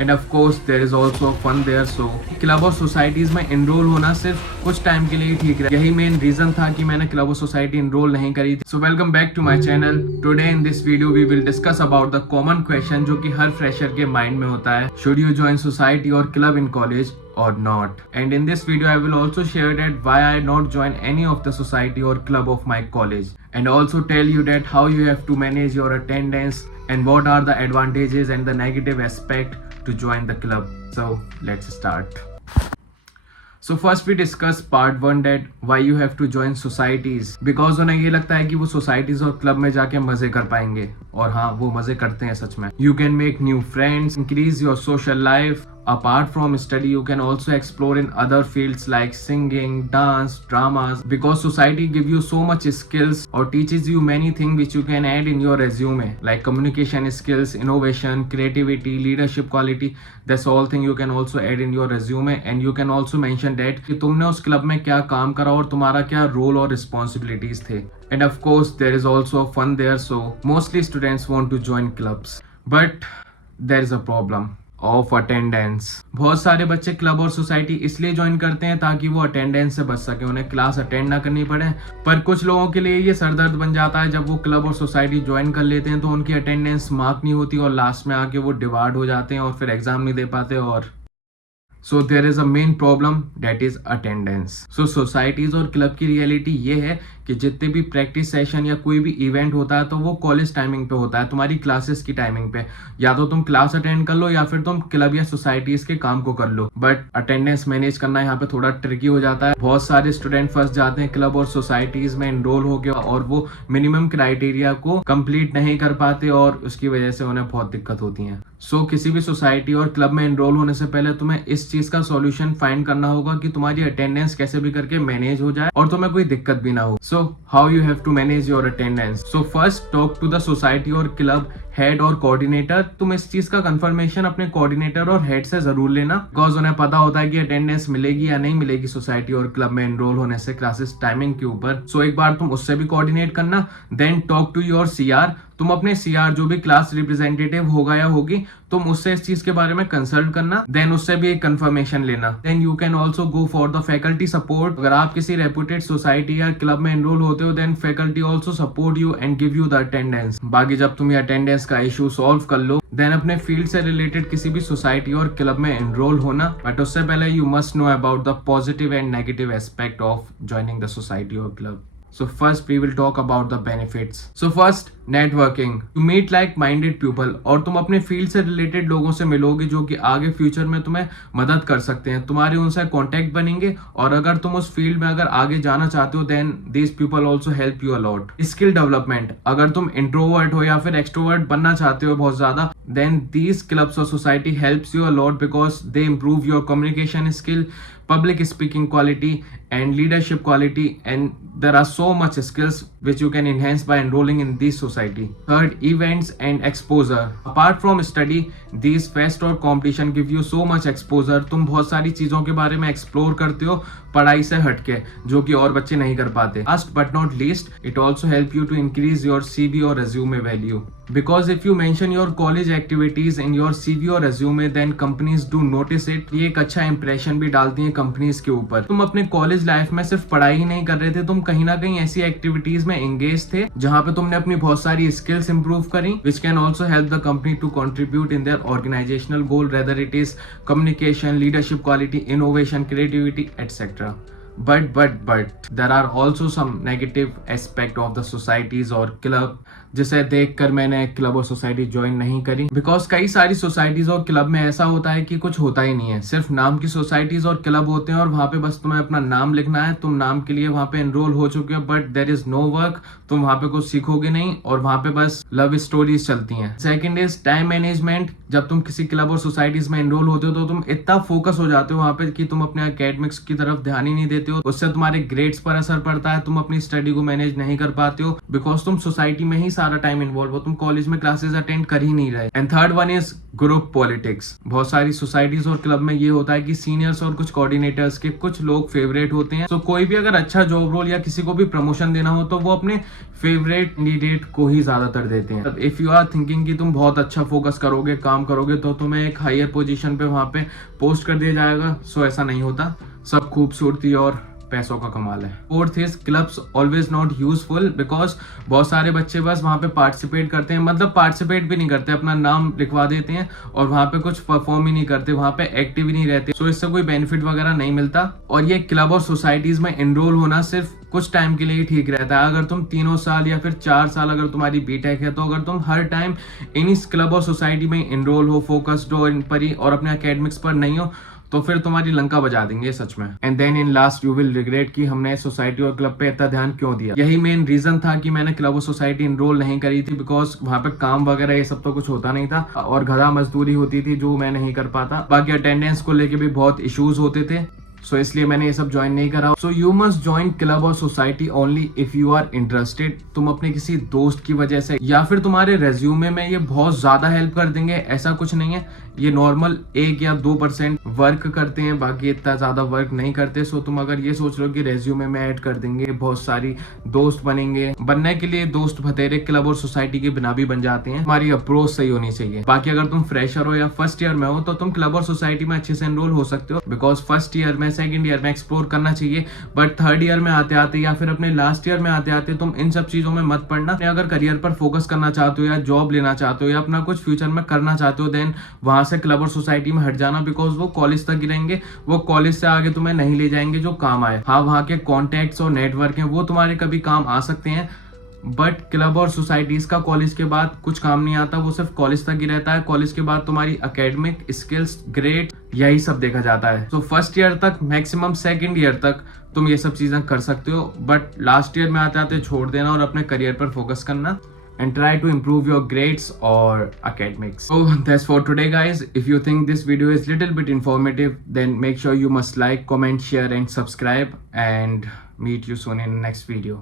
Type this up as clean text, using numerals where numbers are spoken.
And of course there is also fun there. So club और societies में enroll होना सिर्फ कुछ टाइम के लिए ही ठीक रहा, यही मेन रीजन था कि मैंने क्लब और सोसाइटी इनरोल नहीं करी थी। So welcome back to my channel. Today in this video we will discuss about the common question जो कि हर फ्रेशर के माइंड में होता है, शुड यू जॉइन सोसाइटी और club in college or not? And in this video I will also share that why I not join any of the society or club of my college, and also tell you that how you have to manage your attendance and what are the advantages and the negative aspect to join the club. So let's start. So first we discuss part 1 that why you have to join societies, because उन्हें ये लगता है कि वो societies और club में जाके मजे कर पाएंगे, और हाँ वो मजे करते हैं सच में। You can make new friends, increase your social life. Apart from study, you can also explore in other fields like singing, dance, dramas, because society give you so much skills or teaches you many things which you can add in your resume, like communication skills, innovation, creativity, leadership quality. That's all thing you can also add in your resume, and you can also mention that कि तुमने उस club में क्या काम करा और तुम्हारा क्या रोल और रिस्पॉन्सिबिलिटीज थे। And of course there is also fun there, so mostly students want to join clubs, but there is a problem of attendance. बहुत सारे बच्चे क्लब और सोसाइटी इसलिए ज्वाइन करते हैं ताकि वो अटेंडेंस से बच सके, उन्हें क्लास अटेंड ना करनी पड़े। पर कुछ लोगों के लिए ये सरदर्द बन जाता है जब वो क्लब और सोसाइटी ज्वाइन कर लेते हैं तो उनकी अटेंडेंस मार्क नहीं होती और लास्ट में आके वो डिवार्ड हो जाते हैं और फिर एग्जाम नहीं दे पाते। और so there is a main problem that is attendance. So societies और क्लब की रियलिटी ये है कि जितने भी प्रैक्टिस सेशन या कोई भी इवेंट होता है तो वो कॉलेज टाइमिंग पे होता है, तुम्हारी क्लासेस की टाइमिंग पे। या तो तुम क्लास अटेंड कर लो या फिर तुम क्लब या सोसाइटीज के काम को कर लो, बट अटेंडेंस मैनेज करना यहाँ पे थोड़ा ट्रिकी हो जाता है। बहुत सारे स्टूडेंट फंस जाते हैं क्लब और सोसाइटीज में इनरोल होके और वो मिनिमम क्राइटेरिया को कंप्लीट नहीं कर पाते और उसकी वजह से उन्हें बहुत दिक्कत होती है। सो किसी भी सोसाइटी और क्लब में इनरोल होने से पहले तुम्हें इस चीज का सॉल्यूशन फाइंड करना होगा कि तुम्हारी अटेंडेंस कैसे भी करके मैनेज हो जाए और तुम्हें कोई दिक्कत भी ना हो। So how you have to manage your attendance? So first talk to the society और क्लब हेड और कोऑर्डिनेटर। तुम इस चीज का कंफर्मेशन अपने कोऑर्डिनेटर और हेड से जरूर लेना, बिकॉज उन्हें पता होता है कि अटेंडेंस मिलेगी या नहीं मिलेगी सोसाइटी और क्लब में एनरोल होने से क्लासेस टाइमिंग के ऊपर। सो एक बार तुम उससे भी कोऑर्डिनेट करना। Then talk to your CR. तुम अपने सीआर जो भी क्लास रिप्रेजेंटेटिव होगा या होगी, तुम उससे इस चीज के बारे में कंसल्ट करना, देन उससे भी एक कंफर्मेशन लेना। Then you can also go for the faculty support. अगर आप किसी रेपुटेड सोसाइटी या क्लब में एनरोल होते हो then faculty also support you and give you the attendance. बाकी जब तुम ये अटेंडेंस का इशू सॉल्व कर लो देन अपने फील्ड से रिलेटेड किसी भी सोसाइटी और क्लब में एनरोल होना। बट उससे पहले you must know about the positive and negative aspect of joining the society और club. So first we will talk about the benefits. So first networking. You meet like-minded people और तुम अपने field से related लोगों से मिलोगे जो कि आगे फ्यूचर में तुम्हें मदद कर सकते हैं, तुम्हारे उनसे कॉन्टेक्ट बनेंगे और अगर तुम उस फील्ड में अगर आगे जाना चाहते हो then these people also help you a lot. Skill development. अगर तुम इंट्रोवर्ट हो या फिर एक्सट्रोवर्ट बनना चाहते हो बहुत ज्यादा then these clubs or society helps you a lot because they improve your communication skill, public speaking quality and leadership quality, and there are so much skills which you can enhance by enrolling in this society. Third, events and exposure. Apart from study, these fest और competition give you so much exposure. तुम बहुत सारी चीजों के बारे में explore करते हो पढ़ाई से हटके, जो कि और बच्चे नहीं कर पाते। Last but not least, it also help you to increase your CV or resume value. Because if you mention your college activities in your CV और resume, then companies do notice it. ये एक अच्छा impression भी डालती हैं companies के ऊपर। तुम अपने कॉलेज लाइफ में सिर्फ पढ़ाई ही नहीं कर रहे थे, तुम कहीं ना कहीं ऐसी एक्टिविटीज में एंगेज थे जहां पे तुमने अपनी बहुत सारी स्किल्स इंप्रूव करी, which can also help the company to contribute in their organizational goal, whether it is communication, leadership quality, innovation, creativity, etc. But there are also some negative aspect of the societies or club जिसे देखकर मैंने club और society join नहीं करी। Because कई सारी societies और club में ऐसा होता है कि कुछ होता ही नहीं है, सिर्फ नाम की सोसाइटीज और क्लब होते हैं और वहां पे बस तुम्हें अपना नाम लिखना है, तुम नाम के लिए वहां पे एनरोल हो चुके हो but there is no work, तुम वहां पे कुछ सीखोगे नहीं और वहां पे बस लव स्टोरीज चलती हैं। Second is time management. जब तुम किसी क्लब और सोसाइटीज में एनरोल होते हो तो तुम इतना फोकस हो जाते हो वहां पे कि तुम अपने एकेडमिक्स की तरफ ध्यान ही नहीं देते हो, उससे तुम्हारे ग्रेड्स पर असर पड़ता है, तुम अपनी स्टडी को मैनेज नहीं कर पाते हो बिकॉज तुम सोसाइटी में ही सारा टाइम इन्वॉल्व हो, तुम कॉलेज में क्लासेस अटेंड कर ही नहीं रहे। And third one is group politics. बहुत सारी सोसाइटीज और क्लब में ये होता है कि सीनियर्स और कुछ कोऑर्डिनेटर्स के कुछ लोग फेवरेट होते हैं। तो कोई भी अगर अच्छा जॉब रोल या किसी को भी प्रमोशन देना हो तो वो अपने फेवरेट कैंडिडेट को ही ज्यादातर देते हैं। इफ यू आर थिंकिंग कि तुम बहुत अच्छा फोकस करोगे, काम करोगे, तो तुम्हें एक हायर पोजीशन पे वहां पे पोस्ट कर दिया जाएगा। सो ऐसा नहीं होता, सब खूबसूरती और पैसों का कमाल है। Fourth is clubs always not useful because बहुत सारे बच्चे बस वहां पे पार्टिसिपेट करते हैं, मतलब पार्टिसिपेट भी नहीं करते, अपना नाम लिखवा देते हैं और वहां पे कुछ परफॉर्म ही नहीं करते, वहां पे एक्टिव ही नहीं रहते। सो इससे कोई बेनिफिट वगैरह नहीं मिलता। और ये क्लब और सोसाइटीज में एनरोल होना सिर्फ कुछ टाइम के लिए ही ठीक रहता है। अगर तुम 3 साल या फिर 4 साल अगर तुम्हारी बीटेक है, तो अगर तुम हर टाइम इन इस क्लब और सोसाइटी में एनरोल हो, फोकस्ड हो इन पर ही और अपने एकेडमिक्स पर नहीं हो, तो फिर तुम्हारी लंका बजा देंगे सच में। And then in last you will regret कि हमने सोसाइटी और क्लब पे इतना ध्यान क्यों दिया। यही मेन रीजन था कि मैंने क्लब और सोसाइटी इनरोल नहीं करी थी, बिकॉज वहां पे काम वगैरह ये सब तो कुछ होता नहीं था और गधा मजदूरी होती थी जो मैं नहीं कर पाता। बाकी अटेंडेंस को लेके भी बहुत इश्यूज होते थे, सो इसलिए मैंने ये सब ज्वाइन नहीं करा। So you must join club और society only if you are interested. तुम अपने किसी दोस्त की वजह से या फिर तुम्हारे रेज्यूमे में ये बहुत ज्यादा हेल्प कर देंगे, ऐसा कुछ नहीं है। ये नॉर्मल 1 या 2% वर्क करते हैं, बाकी इतना ज्यादा वर्क नहीं करते। सो तुम अगर ये सोच लो कि रेज्यूमे में ऐड कर देंगे, बहुत सारी दोस्त बनेंगे, बनने के लिए दोस्त भतेरे क्लब और सोसाइटी के बिना भी बन जाते हैं। तुम्हारी अप्रोच सही होनी चाहिए। बाकी अगर तुम फ्रेशर हो या फर्स्ट ईयर में हो तो तुम क्लब और सोसाइटी में अच्छे से एनरोल हो सकते हो, बिकॉज फर्स्ट ईयर में, सेकंड ईयर में एक्सप्लोर करना चाहिए। बट थर्ड ईयर में आते आते या फिर अपने लास्ट ईयर में आते आते तुम इन सब चीजों में मत पड़ना। अगर करियर पर फोकस करना चाहते हो या जॉब लेना चाहते हो या अपना कुछ फ्यूचर में करना चाहते हो, देन वहां से क्लब और सोसाइटी में हट जाना, बिकॉज वो कॉलेज तक गिरेंगे, वो कॉलेज से आगे तुम्हें नहीं ले जाएंगे जो काम आए। हाँ, वहां के कॉन्टेक्ट्स और नेटवर्क हैं वो तुम्हारे कभी काम आ सकते हैं, बट क्लब और सोसाइटीज का कॉलेज के बाद कुछ काम नहीं आता, वो सिर्फ कॉलेज तक ही रहता है। कॉलेज के बाद तुम्हारी एकेडमिक स्किल्स, ग्रेड, यही सब देखा जाता है। तो फर्स्ट ईयर तक, मैक्सिमम सेकंड ईयर तक तुम ये सब चीजें कर सकते हो, बट लास्ट ईयर में आते आते छोड़ देना और अपने करियर पर फोकस करना and try to improve your grades or academics. So that's for today guys. If you think this video is little bit informative, then make sure you must like, comment, share and subscribe, and meet you soon in the next video.